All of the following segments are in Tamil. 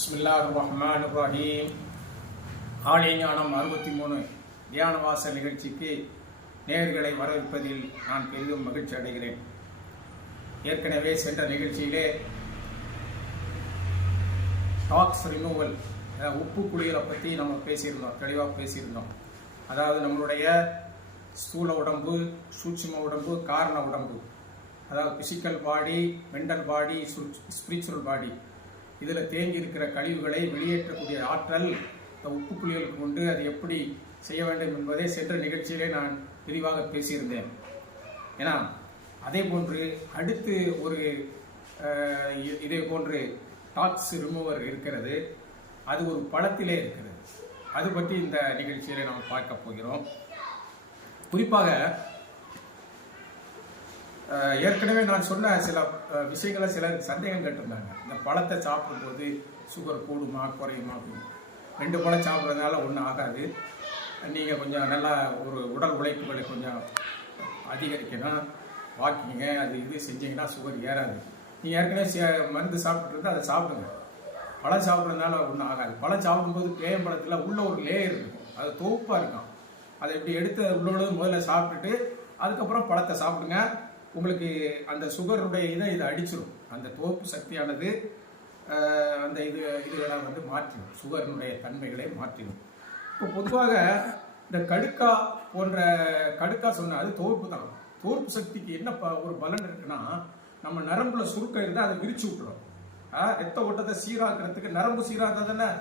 பிஸ்மில்லாஹிர்ரஹ்மானிர்ரஹீம். ஆலய ஞானம் 63 தியான வாசல் நிகழ்ச்சிக்கு நேயர்களை வரவேற்பதில் நான் பெரிதும் மகிழ்ச்சி அடைகிறேன். ஏற்கனவே சென்ற நிகழ்ச்சியிலே டாக்ஸ் ரிமூவல், உப்பு குளியலை பற்றி நம்ம பேசியிருந்தோம், தெளிவாக பேசியிருந்தோம். அதாவது நம்மளுடைய ஸ்தூல உடம்பு, சூட்சும உடம்பு, காரண உடம்பு, அதாவது பிசிக்கல் பாடி, மென்டல் பாடி, ஸ்பிரிச்சுவல் பாடி, இதில் தேங்கி இருக்கிற கழிவுகளை வெளியேற்றக்கூடிய ஆற்றல் உப்பு குளியலுக்கு கொண்டு அது எப்படி செய்ய வேண்டும் என்பதை சென்ற நிகழ்ச்சியிலே நான் விரிவாக பேசியிருந்தேன். ஏன்னா அதே போன்று அடுத்து ஒரு இதே போன்று டாக்ஸ் ரிமூவர் இருக்கிறது. அது ஒரு பழத்திலே இருக்கிறது. அது பற்றி இந்த நிகழ்ச்சியிலே நாம் பார்க்க போகிறோம். குறிப்பாக ஏற்கனவே நான் சொன்ன சில விஷயங்களை சிலர் சந்தேகம் கேட்டிருந்தாங்க. இந்த பழத்தை சாப்பிடும்போது சுகர் கூடுமா குறையுமா அப்படின்னு. 2 பழம் சாப்பிட்றதுனால ஒன்றும் ஆகாது. நீங்கள் கொஞ்சம் நல்லா ஒரு உடல் உழைப்புகளை கொஞ்சம் அதிகரிக்கணும், வாக்கிங்க அது இது செஞ்சீங்கன்னா சுகர் ஏறாது. நீங்கள் ஏற்கனவே மருந்து சாப்பிட்றது அதை சாப்பிடுங்க. பழம் சாப்பிட்றதுனால ஒன்றும் ஆகாது. பழம் சாப்பிடும்போது பேயம்பழத்தில் உள்ள ஒரு லேயர் இருக்கும், அது தொகுப்பாக இருக்கும். அதை இப்படி எடுத்து உள்ளது முதல்ல சாப்பிட்டுட்டு அதுக்கப்புறம் பழத்தை சாப்பிடுங்க. உங்களுக்கு அந்த சுகருடைய இதை அடிச்சிடும். அந்த தோப்பு சக்தியானது அந்த இதுகளை வந்து மாற்றிடும், சுகருடைய தன்மைகளை மாற்றிடும். இப்போ பொதுவாக இந்த கடுக்கா போன்ற கடுக்கா சொன்ன அது தோப்பு தான். தோப்பு சக்திக்கு என்ன ஒரு பலன் இருக்குன்னா, நம்ம நரம்புல சுருக்கம் இருந்தால் அதை விரிச்சு விட்டுரும். ரத்த ஓட்டத்தை சீராக்கிறதுக்கு நரம்பு சீராக தானே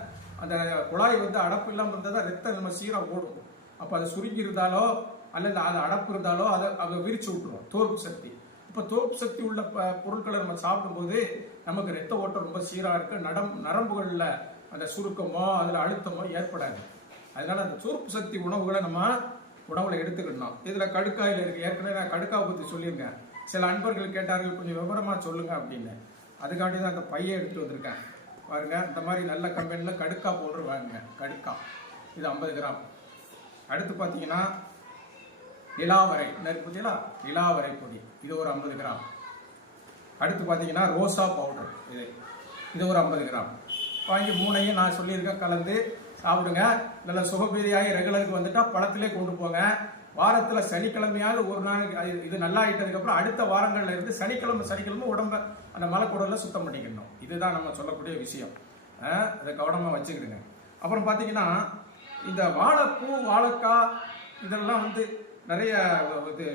அந்த குழாய் வந்து அடப்பு இல்லாமல் இருந்தால் தான் ரத்தம் நம்ம சீராக ஓடும். அப்போ அது சுருங்கி இருந்தாலோ அல்லது அது அடப்பு இருந்தாலோ அதை விரிச்சு விட்டுரும் தோற்பு சக்தி. இப்போ தோற்பு சக்தி உள்ள பொருட்களை நம்ம சாப்பிடும்போது நமக்கு ரத்த ஓட்டம் ரொம்ப சீராக இருக்கு. நரம்புகளில் அந்த சுருக்கமோ அதில் அழுத்தமோ ஏற்படாது. அதனால அந்த தோற்பு சக்தி உணவுகளை நம்ம உணவுல எடுத்துக்கிடணும். இதில் கடுக்காயில் இருக்கு. ஏற்கனவே நான் கடுக்காவை பற்றி சொல்லியிருக்கேன். சில அன்பர்கள் கேட்டார்கள், கொஞ்சம் விவரமா சொல்லுங்க அப்படின்னு. அதுக்காண்டி தான் அந்த பையை எடுத்து வந்திருக்கேன். பாருங்க, இந்த மாதிரி நல்ல கம்பெனியில் கடுக்கா பவுடர் வாங்குங்க. கடுக்கா இது 50 கிராம். அடுத்து பார்த்தீங்கன்னா நிலாவரை பார்த்தீங்களா, நிலாவரை பொடி இது ஒரு 50 கிராம். அடுத்து பார்த்தீங்கன்னா ரோசா பவுடர் இது ஒரு 50 கிராம் வாங்கி 3ஐயும் நான் சொல்லியிருக்கேன் கலந்து சாப்பிடுங்க. நல்ல சுகபீதியாகி ரெகுலருக்கு வந்துட்டா பழத்திலே கொண்டு போங்க. வாரத்தில் சனிக்கிழமையாவது ஒரு நாளைக்கு இது நல்லா ஆயிட்டதுக்கப்புறம் அடுத்த வாரங்கள்ல இருந்து சனிக்கிழமை உடம்ப அந்த மலைக்குடலில் சுத்தம் பண்ணிக்கணும். இதுதான் நம்ம சொல்லக்கூடிய விஷயம். அதை கவனமாக வச்சுக்கிடுங்க. அப்புறம் பார்த்தீங்கன்னா இந்த வாழைப்பூ, வாழைக்காய் இதெல்லாம் வந்து நிறைய இது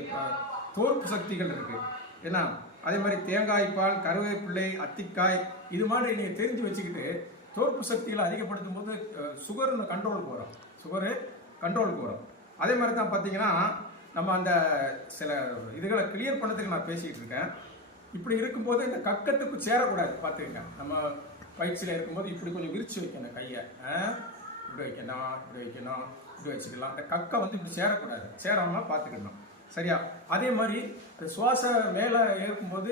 தோற்பு சக்திகள் இருக்கு. ஏன்னா அதே மாதிரி தேங்காய் பால், கருவேப்பிள்ளை, அத்திக்காய் இது மாதிரி நீங்கள் தெரிஞ்சு வச்சுக்கிட்டு தோற்பு சக்திகளை அதிகப்படுத்தும் போது சுகர் கண்ட்ரோலுக்கு வரும். அதே மாதிரி தான் பார்த்தீங்கன்னா நம்ம அந்த சில இதுகளை கிளியர் பண்ணதுக்கு நான் பேசிக்கிட்டு இருக்கேன். இப்படி இருக்கும்போது இந்த கக்கத்துக்கு சேரக்கூடாது. பார்த்துக்கங்க, நம்ம பயிற்சியில் இருக்கும்போது இப்படி கொஞ்சம் விரிச்சு வைக்கணும் கையை. இப்படி வைக்கணும், இப்படி வச்சுக்கலாம். அந்த கக்கை வந்து இப்படி சேரக்கூடாது, சேராமல் பார்த்துக்கணும். சரியா? அதே மாதிரி இந்த சுவாசம் மேலே இருக்கும்போது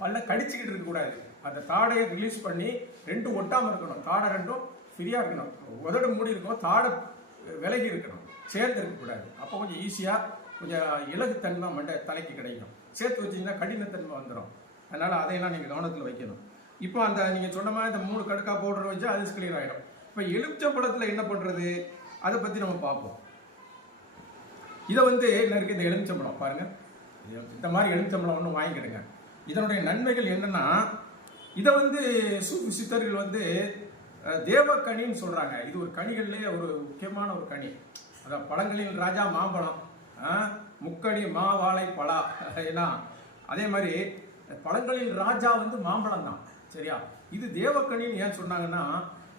பல்ல கடிச்சிக்கிட்டு இருக்கக்கூடாது. அந்த தாடையை ரிலீஸ் பண்ணி 2 ஒட்டாமல் இருக்கணும். தாடை 2 ஃப்ரீயாக இருக்கணும். உதடு மூடி இருக்கும், தாடை விலகி இருக்கணும், சேர்ந்து இருக்கக்கூடாது. அப்போ கொஞ்சம் ஈஸியாக கொஞ்சம் இலகுத்தன்மை தலைக்கு கிடைக்கும். சேர்த்து வச்சிங்கன்னா கடினத்தன்மை வந்துடும். அதனால் அதையெல்லாம் நீங்கள் கவனத்தில் வைக்கணும். இப்போ அந்த நீங்கள் சொன்ன மாதிரி இந்த 3 கடுக்கா பவுடர் வச்சு அது கிளியர் ஆகிடும். இப்போ எலுமிச்சம்பழத்தில் என்ன பண்ணுறது அதை பற்றி நம்ம பார்ப்போம். இதை வந்து என்ன இருக்குது, இந்த எலுமிச்சம்பழம் பாருங்க, இந்த மாதிரி எலுமிச்சம்பழம் ஒன்று வாங்கிக்கிடுங்க. இதனுடைய நன்மைகள் என்னன்னா, இதை வந்து சூஃபி சித்தர்கள் வந்து தேவக்கனின்னு சொல்றாங்க. இது ஒரு கனிகள்லேயே ஒரு முக்கியமான ஒரு கனி. அதான் பழங்களின் ராஜா மாம்பழம், முக்கணி மா வாழை பலா. ஏன்னா அதே மாதிரி பழங்களின் ராஜா வந்து மாம்பழம் தான். சரியா? இது தேவக்கனின்னு ஏன் சொன்னாங்கன்னா,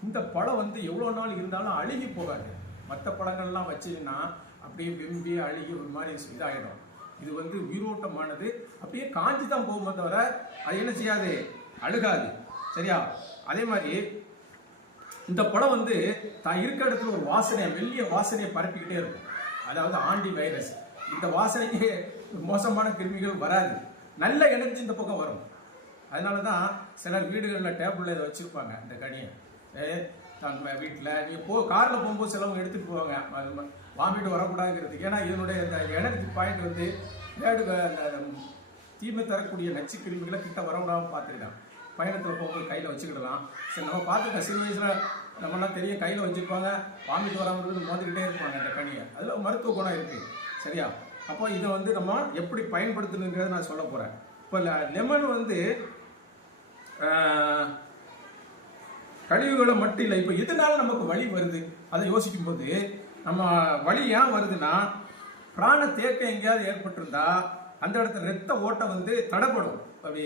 இந்த பழம் வந்து எவ்வளோ நாள் இருந்தாலும் அழுகி போகாது. மற்ற பழங்கள்லாம் வச்சுன்னா அப்படியே வெம்பி அழுகி ஒரு மாதிரி இதாகிடும். இது வந்து உயிரோட்டமானது, அப்படியே காஞ்சி தான் போகுமே தவிர அது என்ன செய்யாது, அழுகாது. சரியா? அதே மாதிரி இந்த பழம் வந்து தான் இருக்கிற இடத்துல ஒரு வாசனை, மெல்லிய வாசனையை பரப்பிக்கிட்டே இருக்கும். அதாவது ஆன்டி வைரஸ். இந்த வாசனைக்கு மோசமான கிருமிகள் வராது. நல்ல எனர்ஜி இந்த பக்கம் வரும். அதனால தான் சிலர் வீடுகளில் டேபிளில் இதை வச்சுருப்பாங்க. இந்த கனியை நம்ம வீட்டில் நீங்கள் காரில் போகும்போது சிலவங்க எடுத்துகிட்டு போவாங்க, வாமிட்டு வரக்கூடாதுங்கிறதுக்கு. ஏன்னா இதனுடைய இந்த எனர்ஜி பாயிண்ட் வந்து தீமை தரக்கூடிய நச்சு கிருமிகளை கிட்ட வரவிடாமல் பார்த்துருக்காங்க. பயணத்தில் போகும்போது கையில் வச்சுக்கிடலாம். சரி, நம்ம பார்த்துக்க சிறு வயசில் நம்மளாம் தெரியும், கையில் வச்சுருப்பாங்க, வாமிட்டு வராமல் இருந்து மோந்துக்கிட்டே இருப்பாங்க இந்த கனியை. அதில் மருத்துவ குணம் இருக்குது. சரியா? அப்போ இதை வந்து நம்ம எப்படி பயன்படுத்தணுங்கிறத நான் சொல்ல போகிறேன். இப்போ லெமன் வந்து கழிவுகளை மட்டும் இல்லை, இப்போ எதனால நமக்கு வலி வருது அதை யோசிக்கும் போது, நம்ம வலி ஏன் வருதுன்னா, பிராண தேக்கம் எங்கேயாவது ஏற்பட்டிருந்தா அந்த இடத்துல ரத்த ஓட்டம் வந்து தடைப்படும். அப்படி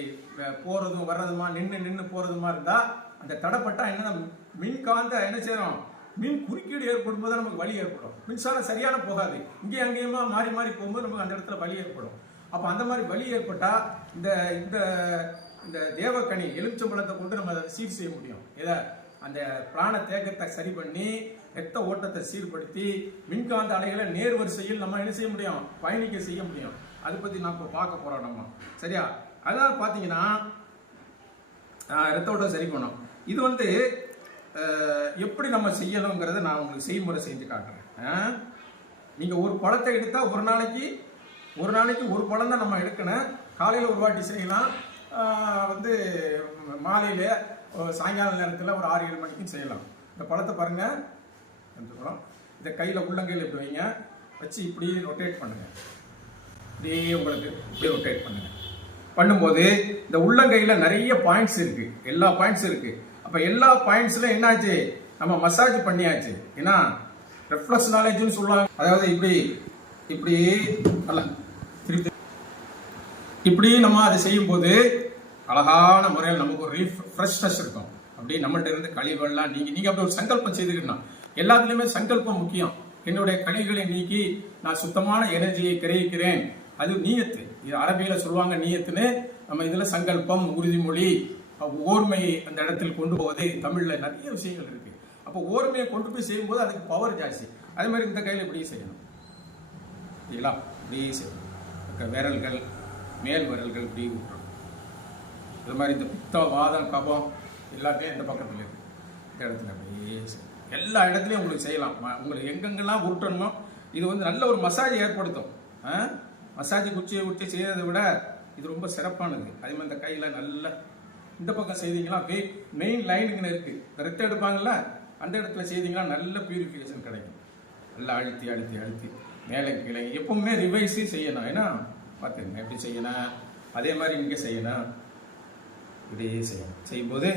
போறதும் வர்றதுமா நின்று போறதுமா இருந்தா அந்த தடைப்பட்டா என்ன மின்காந்த என்ன செய்யறோம், மின் குறுக்கீடு ஏற்படும் போது நமக்கு வலி ஏற்படும். மின்சாரம் சரியான போகாது, இங்கேயும் அங்கேயுமா மாறி மாறி போகும்போது நமக்கு அந்த இடத்துல வலி ஏற்படும். அப்போ அந்த மாதிரி வலி ஏற்பட்டா இந்த இந்த இந்த தேவக்கனி எலுமிச்சம்பழத்தை கொண்டு நம்ம அதை சீர் செய்ய முடியும். இதை அந்த பிராண தேக்கத்தை சரி பண்ணி ரத்த ஓட்டத்தை சீர்படுத்தி மின்காந்த அலைகளை நேர் வரிசையில் நம்ம என்ன செய்ய முடியும், பயணிக்க செய்ய முடியும். அதை பற்றி நான் இப்போ பார்க்க போகிறோம் நம்ம. சரியா? அதனால பார்த்தீங்கன்னா ரத்த ஓட்டம் சரி பண்ணும். இது வந்து எப்படி நம்ம செய்யணுங்கிறத நான் உங்களுக்கு செய்முறை செஞ்சு காட்டுறேன். நீங்கள் ஒரு பழத்தை எடுத்தால் ஒரு நாளைக்கு ஒரு பழம் தான் நம்ம எடுக்கணும். காலையில் ஒரு வாட்டி செய்யலாம், வந்து மாலையில் சாயங்கால நேரத்தில் ஒரு 6-7 மணிக்கும் செய்யலாம். இந்த பழத்தை பாருங்கள், பழம் இந்த கையில் உள்ளங்கையில் இப்படி வைங்க, வச்சு இப்படி ரொட்டேட் பண்ணுங்கள். இப்படியே உங்களுக்கு இப்படியே ரொட்டேட் பண்ணுங்கள். பண்ணும்போது இந்த உள்ளங்கையில் நிறைய பாயிண்ட்ஸ் இருக்குது, எல்லா பாயிண்ட்ஸ் இருக்குது. அப்போ எல்லா பாயிண்ட்ஸில் என்னாச்சு, நம்ம மசாஜ் பண்ணியாச்சு. ஏன்னா ரெஃப்ளெக்ஸ் நாலேஜ்னு சொல்லுவாங்க. அதாவது இப்படி இப்படி அல்ல திருப்பி இப்படி நம்ம அதை செய்யும்போது அழகான முறையில் நமக்கு ஒரு ஃப்ரெஷ்னஸ் இருக்கும். அப்படி நம்மள்ட்ட இருந்து கழிவுகள்லாம் நீங்க அப்படி ஒரு சங்கல்பம் செய்துக்கணும். எல்லாத்துலேயுமே சங்கல்பம் முக்கியம். என்னுடைய கழிவுகளை நீக்கி நான் சுத்தமான எனர்ஜியை கிரகிக்கிறேன், அது நீயத்து. இது அரபியில சொல்லுவாங்க நீயத்துன்னு. நம்ம இதுல சங்கல்பம், உறுதிமொழி, ஓர்மையை அந்த இடத்தில் கொண்டு போவது. தமிழ்ல நிறைய விஷயங்கள் இருக்கு. அப்போ ஓர்மையை கொண்டு போய் செய்யும்போது அதுக்கு பவர் ஜாஸ்தி. அதே மாதிரி இந்த கையில் இப்படியே செய்யணும். சரிங்களா? இப்படியே செய்யணும். விரல்கள், மேல் விரல்கள் இப்படி விட்டுரும். இது மாதிரி இந்த பித்தம், வாதம், கபம் எல்லாமே இந்த பக்கத்தில் இருக்கு. இந்த இடத்துல அப்படியே எல்லா இடத்துலையும் உங்களுக்கு செய்யலாம். உங்களுக்கு எங்கெங்கெல்லாம் உருட்டணுமோ இது வந்து நல்ல ஒரு மசாஜ் ஏற்படுத்தும். மசாஜ் குச்சியை செய்யறதை விட இது ரொம்ப சிறப்பானது. அதே மாதிரி இந்த கையில் நல்லா இந்த பக்கம் செய்தீங்கன்னா மெயின் லைனுக்குன்னு இருக்கு, ரத்தம் எடுப்பாங்கல்ல, அந்த இடத்துல செய்தீங்கன்னா நல்ல பியூரிஃபிகேஷன் கிடைக்கும். நல்லா அழுத்தி அழுத்தி அழுத்தி மேலே கீழே எப்பவுமே ரிவைஸு செய்யணும். ஏன்னா பார்த்துங்க எப்படி செய்யணும், அதே மாதிரி இங்கே செய்யணும், இப்படியே செய்யணும். செய்யும்போது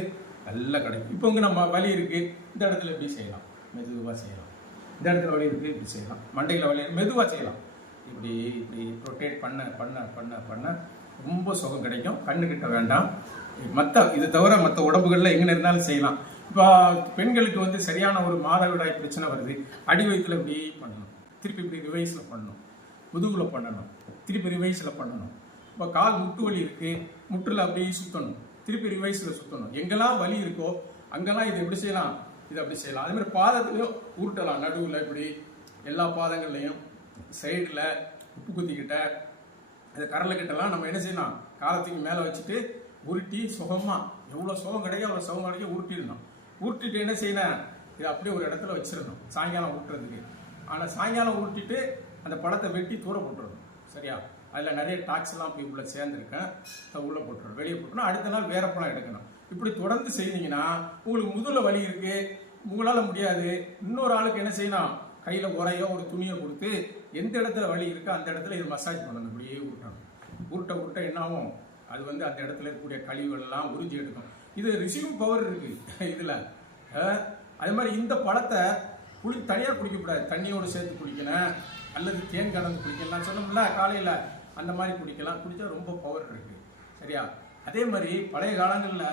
நல்லா கிடைக்கும். இப்போ இங்கே நம்ம வலி இருக்குது, இந்த இடத்துல எப்படி செய்யலாம், மெதுவாக செய்யலாம். இந்த இடத்துல வலி இருக்குது, இப்படி செய்யலாம். மண்டையில் வலி மெதுவாக செய்யலாம். இப்படி இப்படி ரொட்டேட் பண்ண பண்ண பண்ண பண்ண ரொம்ப சுகம் கிடைக்கும். கண்ணுக்கிட்ட வேண்டாம். இது தவிர மற்ற உடம்புகளில் எங்கே இருந்தாலும் செய்யலாம். இப்போ பெண்களுக்கு வந்து சரியான ஒரு மாதவிடாய் பிரச்சனை வருது, அடி வயிற்றுல இப்படி பண்ணணும், திருப்பி இப்படி ரிவைஸில் பண்ணணும், முதுகில் பண்ணணும், திருப்பி ரிவைஸில் பண்ணணும். இப்போ கால் முட்டு வலி இருக்குது, முட்டில் அப்படியே சுற்றணும், திருப்பி ரிவைஸில் சுற்றணும். எங்கெல்லாம் வலி இருக்கோ அங்கெல்லாம் இது எப்படி செய்யலாம், இது அப்படி செய்யலாம். அதே மாதிரி பாதத்துலையும் உருட்டலாம், நடுவில் இப்படி எல்லா பாதங்கள்லையும் சைடில் உப்பு குத்திக்கிட்ட அது கரலைக்கிட்டலாம் நம்ம என்ன செய்யலாம், காலத்துக்கு மேலே வச்சுட்டு உருட்டி சுகமாக எவ்வளோ சுகம் கிடைக்கும் அவ்வளோ சுகம் கிடைக்கும் உருட்டிடணும். உருட்டிட்டு என்ன செய்யணும், இதை அப்படியே ஒரு இடத்துல வச்சிடணும் சாயங்காலம் ஊட்டுறதுக்கு. ஆனால் சாயங்காலம் ஊட்டிட்டு அந்த பழத்தை வெட்டி தூர போட்டுடணும். சரியா? அதில் நிறைய டாக்ஸ்லாம் போய் உள்ளே சேர்ந்துருக்கேன், உள்ளே போட்டுடணும், வெளியே போட்டுணும். அடுத்த நாள் வேற பழம் எடுக்கணும். இப்படி தொடர்ந்து செய்தீங்கன்னா உங்களுக்கு முதுகுல வலி இருக்கு, உங்களால் முடியாது, இன்னொரு ஆளுக்கு என்ன செய்யணும், கையில் உரையோ ஒரு துணியை கொடுத்து எந்த இடத்துல வலி இருக்கோ அந்த இடத்துல இது மசாஜ் பண்ணணும். இப்படியே உருட்டணும். உருட்ட உருட்ட என்ன ஆகும், அது வந்து அந்த இடத்துல இருக்கக்கூடிய கழிவுகள் எல்லாம் உறிஞ்சி எடுக்கும். இது ரிசீவ் பவர் இருக்கு இதுல. அதே மாதிரி இந்த பழத்தை தனியாக குடிக்கக்கூடாது, தண்ணியோடு சேர்த்து குடிக்கணும், அல்லது தேன் கலந்து குடிக்கலாம். சொன்னோம்ல காலையில் அந்த மாதிரி குடிக்கலாம். குடித்தா ரொம்ப பவர் இருக்கு. சரியா? அதே மாதிரி பழைய காலங்களில்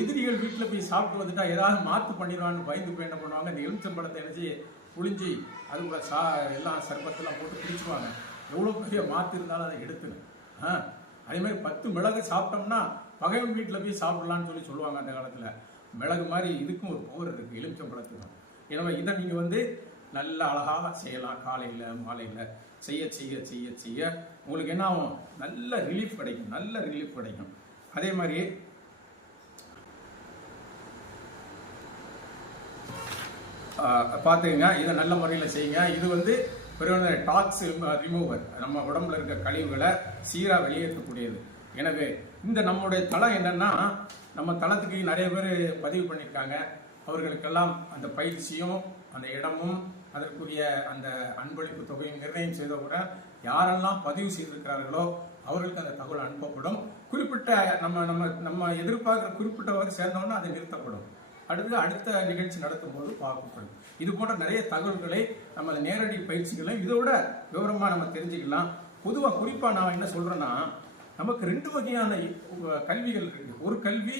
எதிரிகள் வீட்டில் போய் சாப்பிட்டு வந்துட்டா ஏதாவது மாற்று பண்ணிடுவான்னு பயந்து போய் என்ன பண்ணுவாங்க, இந்த எலுமிச்சம்பழத்தை நினைச்சு புளிஞ்சி அதுக்குள்ள எல்லாம் சர்பத்தெல்லாம் போட்டு குடிச்சுருவாங்க. எவ்வளோ பெரிய மாற்று இருந்தாலும் அதை எடுத்துன்னு. அதே மாதிரி 10 மிளகு சாப்பிட்டோம்னா பகைவன் வீட்டில் போய் சாப்பிடலான்னு சொல்லுவாங்க அந்த காலத்தில். மிளகு மாதிரி இதுக்கும் ஒரு பவர் இருக்குது எலுமிச்சம்பழத்துக்கும். எனவே இதை நீங்கள் வந்து நல்ல அழகாக செய்யலாம். காலையில் மாலையில் செய்ய செய்ய செய்ய செய்ய உங்களுக்கு என்ன ஆகும், நல்ல ரிலீஃப் கிடைக்கும், நல்ல ரிலீஃப் கிடைக்கும். அதே மாதிரி பார்த்துக்கங்க, இதை நல்ல முறையில் செய்யுங்க. இது வந்து டாக்ஸ் ரிமூவர், நம்ம உடம்புல இருக்க கழிவுகளை சீராக வெளியேற்றக்கூடியது. எனவே இந்த நம்முடைய தளம் என்னன்னா, நம்ம தளத்துக்கு நிறைய பேர் பதிவு பண்ணியிருக்காங்க. அவர்களுக்கெல்லாம் அந்த பயிற்சியும் அந்த இடமும் அதற்குரிய அந்த அன்பளிப்பு தொகையும் நிர்ணயம் செய்தவுடன் யாரெல்லாம் பதிவு செய்திருக்கிறார்களோ அவர்களுக்கு அந்த தகவல் அனுப்பப்படும். குறிப்பிட்ட நம்ம நம்ம நம்ம எதிர்பார்க்கிற குறிப்பிட்டவர் சேர்ந்தோன்னா அது நிறுத்தப்படும். அடுத்த நிகழ்ச்சி நடத்தும் போது பார்க்கப்படும். இது போன்ற நிறைய தகவல்களை நம்ம நேரடி பயிற்சிகளை இதோட விவரமா நம்ம தெரிஞ்சுக்கலாம். பொதுவாக குறிப்பா நான் என்ன சொல்றேன்னா, நமக்கு 2 வகையான கல்விகள் இருக்கு. ஒரு கல்வி